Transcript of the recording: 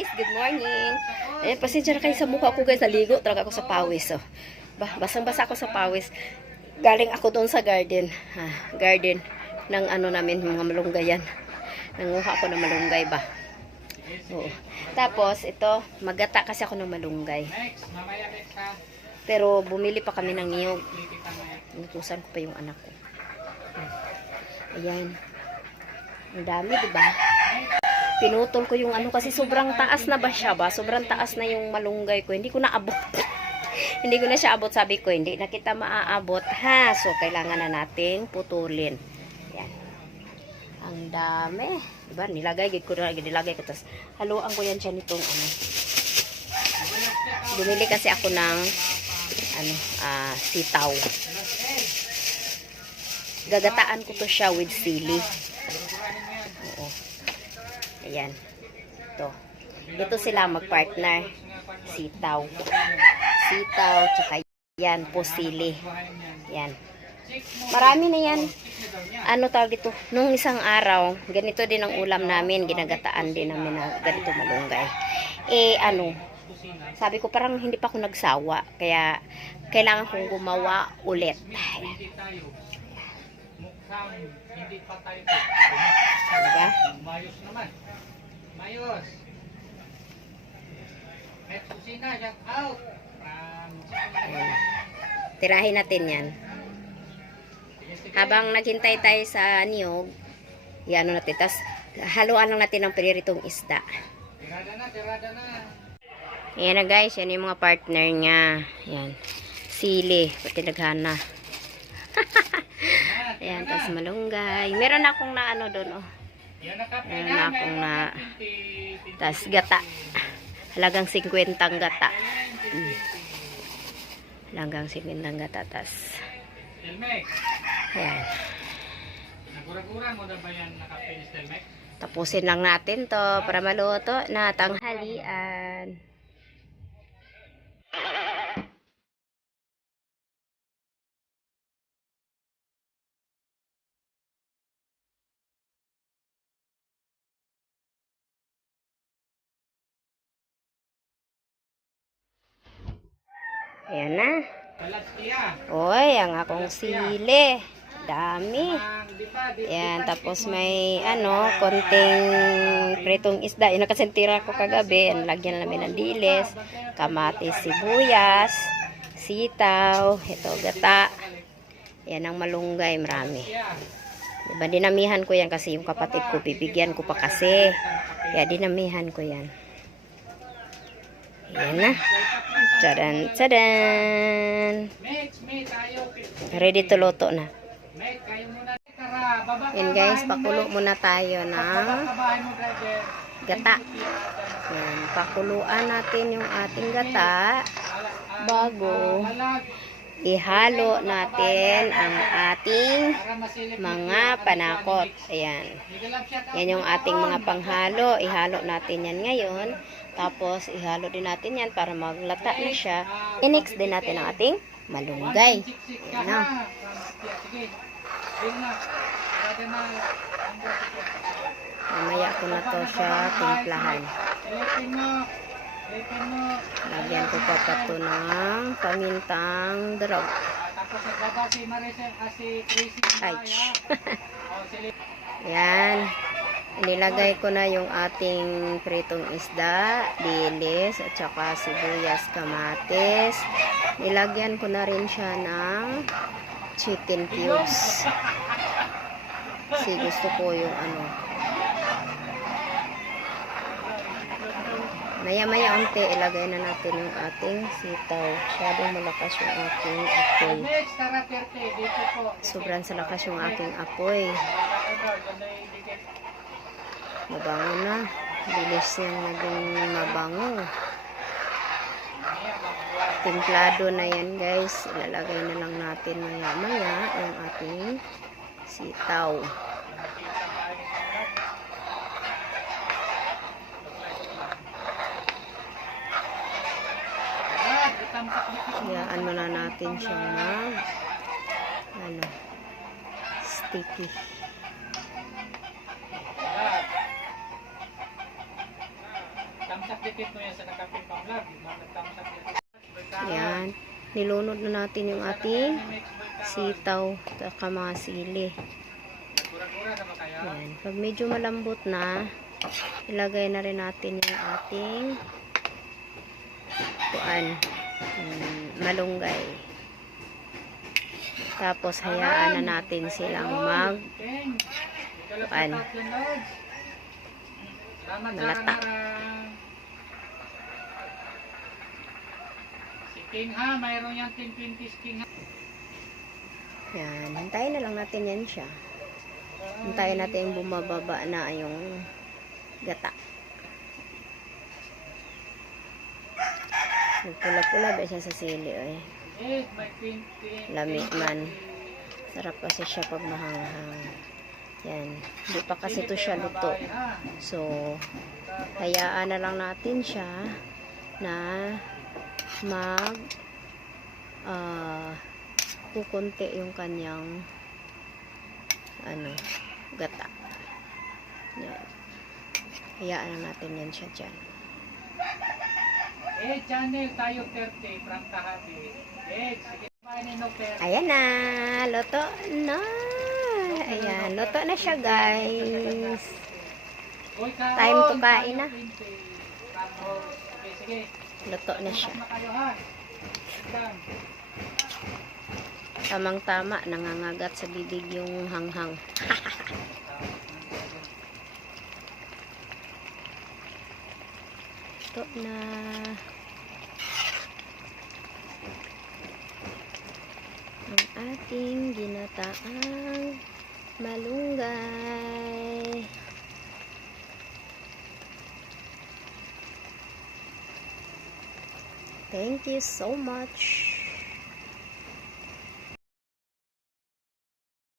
guys, good morning. Pasensya na kayo sa mukha ko guys, naligo talaga ako sa pawis. Oh. Basang-basa ako sa pawis. Galing ako doon sa garden. Garden ng ano namin, mga malunggayan. Nanguha ako ng malunggay ba. Oo. Tapos, ito, maggata kasi ako ng malunggay. Pero, bumili pa kami ng niyog. Inutusan ko pa yung anak ko. Ayan. Ang dami, diba? Pinutol ko yung ano kasi sobrang taas na ba siya ba? Sobrang taas na yung malunggay ko. Hindi ko na abot. Hindi ko na siya abot. Sabi ko, hindi na kita maaabot. Ha? So, kailangan na nating putulin. Yan. Ang dami. Diba? Nilagay ko na. Nilagay ko. Tapos, haluan ko yan siya nitong ano. Bumili kasi ako ng ano, sitaw. Gagataan ko to siya with sili. Oo. Ayan. Ito sila magpartner. Sitaw. Sitaw, tsaka yan, pusili. Yan. Marami na yan. Ano tawag ito? Nung isang araw, ganito din ang ulam namin. Ginagataan din namin na ganito malunggay. Sabi ko parang hindi pa ako nagsawa. Kaya, kailangan kong gumawa ulit. Ayan. Hindi pa tayo. Diba? Mayos naman. Mayos. Next kusina, shout out. Tirahin natin yan. Habang naghintay tayo sa niyog, yan natin. Tapos, haluan lang natin ng piniritong isda. Tirada na, tirada na. Ayan na guys, yan yung mga partner niya. Yan. Sili, pati naghana. Ayan, tapos malunggay. Meron akong na ano doon, oh. Meron akong na tapos gata. Halagang 50 ang gata. Halagang 50 ang gata. Tapos ayan. Nagura-gura mo na ba yan nakapinis, Telmex? Tapusin lang natin to para maluto na tanghalian. Ayan na. Oy, ang akong sili. Dami. Ayan, tapos may ano, konting pritong isda. Yung nakasentira ko kagabi. Lagyan namin ng dilis, kamatis, sibuyas, sitaw, ito, gata. Ayan ang malunggay, marami. Diba, dinamihan ko yan kasi yung kapatid ko, bibigyan ko pa kasi. Kaya dinamihan ko yan. Ayan na. Tchadan, tchadan. Ready to luto na. Yan guys, pakulo muna tayo ng gata. Yan, pakuluan natin yung ating gata bago ihalo natin ang ating mga panakot. Ayan. Yan yung ating mga panghalo. Ihalo natin yan ngayon. Tapos, ihalo din natin yan para maglata na siya. I-mix din natin ang ating malunggay. Ayan na. Mamaya ko na to siya timplahan. Lagyan ko pa ito ng pamintang durog. Ay. Yan. Nilagay ko na yung ating pritong isda, dilis, at saka sibuyas, kamatis. Nilagyan ko na rin siya ng chicken cubes. Kasi gusto ko yung ano. Maya-maya unti, ilagay na natin yung ating sitaw. Masyadong malakas yung ating apoy. Sobrang sa lakas yung aking apoy. Mabango na. Bilis niyang naging mabango. Timplado na yan guys. Ilalagay na lang natin maya-maya yung ating sitaw. Hayaan mo na natin siyang sticky. tamsak-dikit mo yan sa nakapin pang vlog. Tamsak-dikit. Ayan. Nilunod na natin yung ating sitaw at mga sili. Gura-gura na ba kayo? Ayan. Pag medyo malambot na, ilagay na rin natin yung ating malunggay. Tapos hayaan na natin silang malata. Si King ha, mayroon yung 10-20 King ha. Yan, hintayin na lang natin yan siya. Hintayin natin yung bumababa na yung gata. Nagpula-pula ba siya sa sili, oy. Lami man. Sarap kasi siya pag mahanghang. Yan. Hindi pa kasi ito siya luto. So, hayaan na lang natin siya na kukunti yung kanyang gata. Yan. Hayaan na natin yan siya dyan. Channel tayo 30 from Kahati. Sige. Ayan na, luto na. Ayan, luto na siya guys. Time to kain na. Luto na siya. Tamang-tama, nangangagat sa bibig yung hanghang. Luto na. Ang ating ginataang malunggay. Thank you so much.